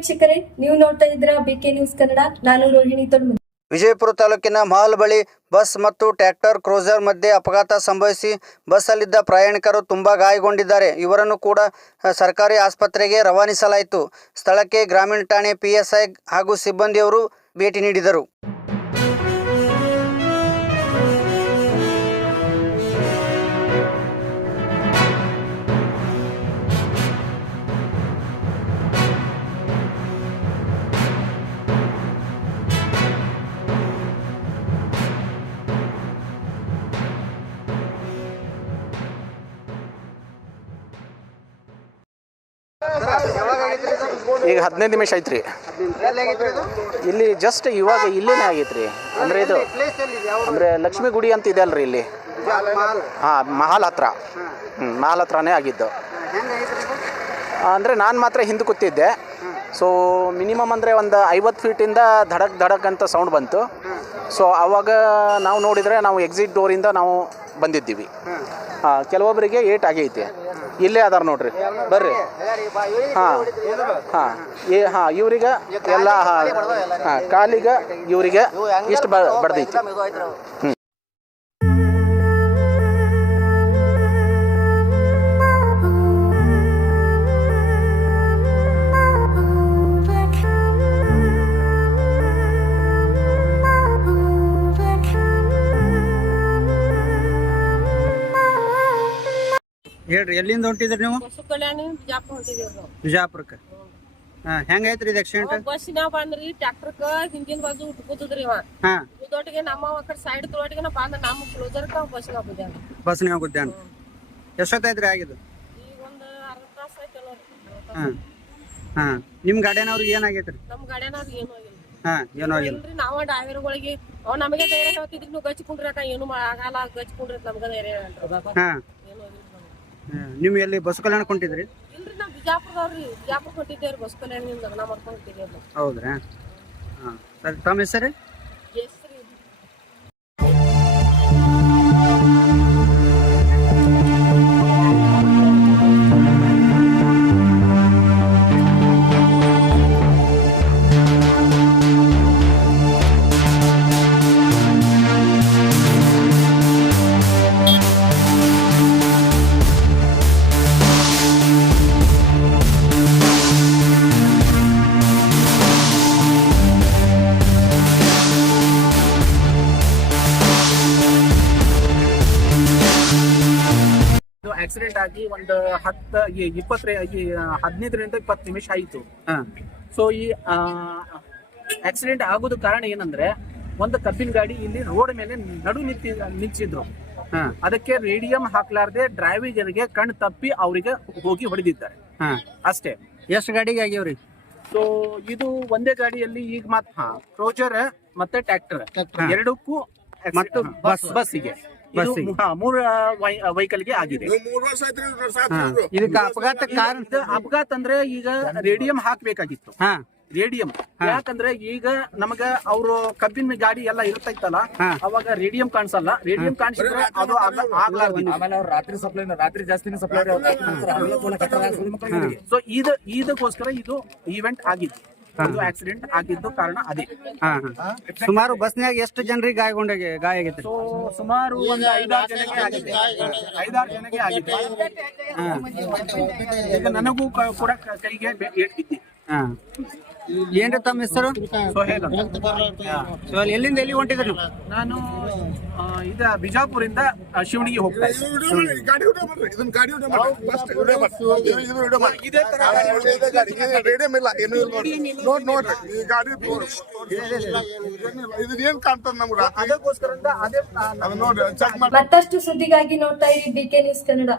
ವೀಕ್ಷಕರೇ, ನೀವು ನೋಡ್ತಾ ಇದ್ದೀರಾ ಬಿಕೆ ನ್ಯೂಸ್ ಕನ್ನಡ. ನಾನು ರೋಹಿಣಿ ತೊಡ್ಮನಿ. ವಿಜಯಪುರ ತಾಲೂಕಿನ ಮಹಲ್ ಬಳಿ ಬಸ್ ಮತ್ತು ಟ್ರ್ಯಾಕ್ಟರ್ ಕ್ರೂಸರ್ ಮಧ್ಯೆ ಅಪಘಾತ ಸಂಭವಿಸಿ ಬಸ್ಸಲ್ಲಿದ್ದ ಪ್ರಯಾಣಿಕರು ತುಂಬಾ ಗಾಯಗೊಂಡಿದ್ದಾರೆ. ಇವರನ್ನು ಕೂಡ ಸರ್ಕಾರಿ ಆಸ್ಪತ್ರೆಗೆ ರವಾನಿಸಲಾಯಿತು. ಸ್ಥಳಕ್ಕೆ ಗ್ರಾಮೀಣ ಠಾಣೆ PSI ಹಾಗೂ ಸಿಬ್ಬಂದಿಯವರು ಭೇಟಿ ನೀಡಿದರು. ಈಗ 15 ನಿಮಿಷ ಐತ್ರಿ. ಇಲ್ಲಿ ಜಸ್ಟ್ ಇವಾಗ ಇಲ್ಲೇನೇ ಆಗೈತ್ರಿ. ಅಂದರೆ ಇದು ಅಂದರೆ ಲಕ್ಷ್ಮೀ ಗುಡಿ ಅಂತ ಇದೆ ಅಲ್ರಿ ಇಲ್ಲಿ. ಹಾಂ, ಮಹಾಲ್ ಹತ್ರ. ಮಹಾಲ್ ಹತ್ರನೇ ಆಗಿದ್ದು. ಅಂದರೆ ನಾನು ಮಾತ್ರ ಹಿಂದೆ ಕೂತಿದ್ದೆ. ಸೊ ಮಿನಿಮಮ್ ಅಂದರೆ ಒಂದು 50 ಫೀಟಿಂದ ಧಡಕ್ ಧಡಕ್ ಅಂತ ಸೌಂಡ್ ಬಂತು. ಸೊ ಆವಾಗ ನಾವು ನೋಡಿದರೆ ನಾವು ಎಕ್ಸಿಟ್ ಡೋರಿಂದ ನಾವು ಬಂದಿದ್ದೀವಿ. ಕೆಲವೊಬ್ಬರಿಗೆ ಏಟ್ ಆಗೈತೆ. ಇಲ್ಲೇ ಅದಾರ ನೋಡ್ರಿ, ಬರ್ರಿ. ಇವ್ರಿಗೆ ಎಲ್ಲ ಕಾಲಿಗೆ ಇವ್ರಿಗೆ ಇಷ್ಟು ಬಡ್ದೈತಿ. ಹೇಳ್ರಿ, ಎಲ್ಲಿಂದ ಹೊಂಟಿದ್ರಿ ನೀವು? ಬಿಜಾಪುರಕ್ಕೆ. ಹೆಂಗೈತ್ರಿ ಇದು ಆಕ್ಸಿಡೆಂಟ್? ಬಸ್ಸಿನ ಬಂದ್ರಿ, ಟ್ರ್ಯಾಕ್ಟರ್ಕ ಹಿಂದಿನ ಬಾಜು ಉಟ್ಕೋತಿದ್ರಿ ಇವ. ಉದೋಟಿಗೆ ನಮ್ಮ ಕಡೆ ಸೈಡ್ ತೊಳಟಿಗೆ ಬಂದ ನಮ್ಮ ಕ್ಲೋಸರ್ಕ ಬಸ್ಸಿನ ಹೋಗ್ಯಾನ. ಬಸ್ಸಿನ ಹೋಗ್ಯಾನ. ಎಷ್ಟೊತ್ತೈತ್ರಿ ಆಗಿದ್ದು? ಈಗ ಒಂದು ಅರ್ಧ ತಾಸು ಆಯ್ತು ನೋಡಿ. ನಿಮ್ ಗಾಡಿಯವ್ರಿಗೆ ಏನಾಗೈತ್ರಿ? ನಮ್ಮ ಗಾಡಿಯವ್ರಿಗೆ ಏನೂ ಆಗಿಲ್ಲ. ಏನೂ ಆಗಿಲ್ಲ. ನಾವ ಡ್ರೈವರ್ಗಳಿಗೆ ಅವ್ ನಮಗೆ ಧೈರ್ಯ ಹೇಳ್ತಿದ್ರಿ, ನೀವು ಗಚ್ಚಿಕೊಂಡ್ರಿ ಏನು ಆಗಲ್ಲ, ಗಚ್ಚಿಕೊಂಡ್ರಿ ನಮ್ಗೆ ಧೈರ್ಯ ಹೇಳ್ರಿ. ನೀವು ಎಲ್ಲಿ ಬಸ್ ಕಲ್ಯಾಣ ಕೊಂಟಿದ್ರಿ? ಇಲ್ರಿ, ನಾವು ಬಿಜಾಪುರದವ್ರಿ. ಬಿಜಾಪುರ ಕೊಟ್ಟಿದ್ದೇವ್ರಿ. ಬಸ್ ಕಲ್ಯಾಣದಿಂದ ಲಗ್ನ ಮಾಡ್ಕೊಂಡು ಹೊಂಟಿದ್ದೇವ್ರಿ. ಹೌದ್ರಾ? ಸರಿ, ತಮ್ಮ ಹೆಸರು? ಆಕ್ಸಿಡೆಂಟ್ ಆಗಿ ಒಂದು 15ರಿಂದ 20 ನಿಮಿಷ ಆಯಿತು. ಸೊ ಈ ಆಕ್ಸಿಡೆಂಟ್ ಆಗೋದು ಕಾರಣ ಏನಂದ್ರೆ, ಒಂದು ಕಬ್ಬಿನ ಗಾಡಿ ಇಲ್ಲಿ ರೋಡ್ ಮೇಲೆ ನಿಂತಿದ್ರು. ಅದಕ್ಕೆ ರೇಡಿಯಂ ಹಾಕ್ಲಾರ್ದೆ ಡ್ರೈವರ್ಗೆ ಕಣ್ ತಪ್ಪಿ ಅವರಿಗೆ ಹೋಗಿ ಹೊಡೆದಿದ್ದಾರೆ ಅಷ್ಟೇ. ಎಷ್ಟು ಗಾಡಿಗೆ ಆಗ್ಯಾವ್ರಿ? ಸೊ ಇದು ಒಂದೇ ಗಾಡಿಯಲ್ಲಿ ಈಗ ಮಾತ್ರ ಕ್ರೋಜರ್ ಮತ್ತೆ ಟ್ರ್ಯಾಕ್ಟರ್ ಎರಡಕ್ಕೂ ಮತ್ತು ಬಸ್ಸಿಗೆ 3 ವೆಹಿಕಲ್ಗೆ ಆಗಿದೆ. ಇದಕ್ಕೆ ಅಪಘಾತ ಅಂದ್ರೆ ಈಗ ರೇಡಿಯಂ ಹಾಕ್ಬೇಕಾಗಿತ್ತು. ರೇಡಿಯಂ ಯಾಕಂದ್ರೆ ಈಗ ನಮಗ ಅವರು ಕಬ್ಬಿನ ಗಾಡಿ ಎಲ್ಲ ಇರ್ತೈತಲ್ಲ, ಅವಾಗ ರೇಡಿಯಂ ಕಾಣಿಸಲ್ಲ. ರೇಡಿಯಂ ಕಾಣಿಸಿದ್ರೆ ಅದು ರಾತ್ರಿ ಜಾಸ್ತಿ ಸಪ್ಲೈ. ಸೊ ಇದಕ್ಕೋಸ್ಕರ ಇದು ಈವೆಂಟ್ ಆಗಿತ್ತು. ಒಂದು ಆಕ್ಸಿಡೆಂಟ್ ಆಗಿದ್ದು ಕಾರಣ ಅದೇ. ಸುಮಾರು ಬಸ್ನಾಗ ಎಷ್ಟು ಜನರಿಗೆ ಗಾಯ ಆಗೈತೆ? ಸುಮಾರು ಒಂದು 5-6 ಜನಕ್ಕೆ ಆಗಿದೆ. 5-6 ಜನಕ್ಕೆ ಆಗಿದೆ. ಈಗ ನನಗೂ ಕೂಡ ಕೈಗೆ ಏಟ್ ಬಿದ್ದಿ. ಏನ್ರಿ ತಮ್ಮ ಹೆಸರು? ಸೋಹೇಲ್. ಎಲ್ಲಿಂದ ಎಲ್ಲಿ ಹೊಂಟಿದ್ರಿ? ನಾನು ಇದ ಬಿಜಾಪುರಿಂದ ಶಿವಣಿಗೆ ಹೋಗ್ತಾ ಇದ್ದೆ. ಮತ್ತಷ್ಟು ಸುದ್ದಿಗಾಗಿ ನೋಡ್ತಾ ಇರಿ ಬಿಕೆ ನ್ಯೂಸ್ ಕನ್ನಡ.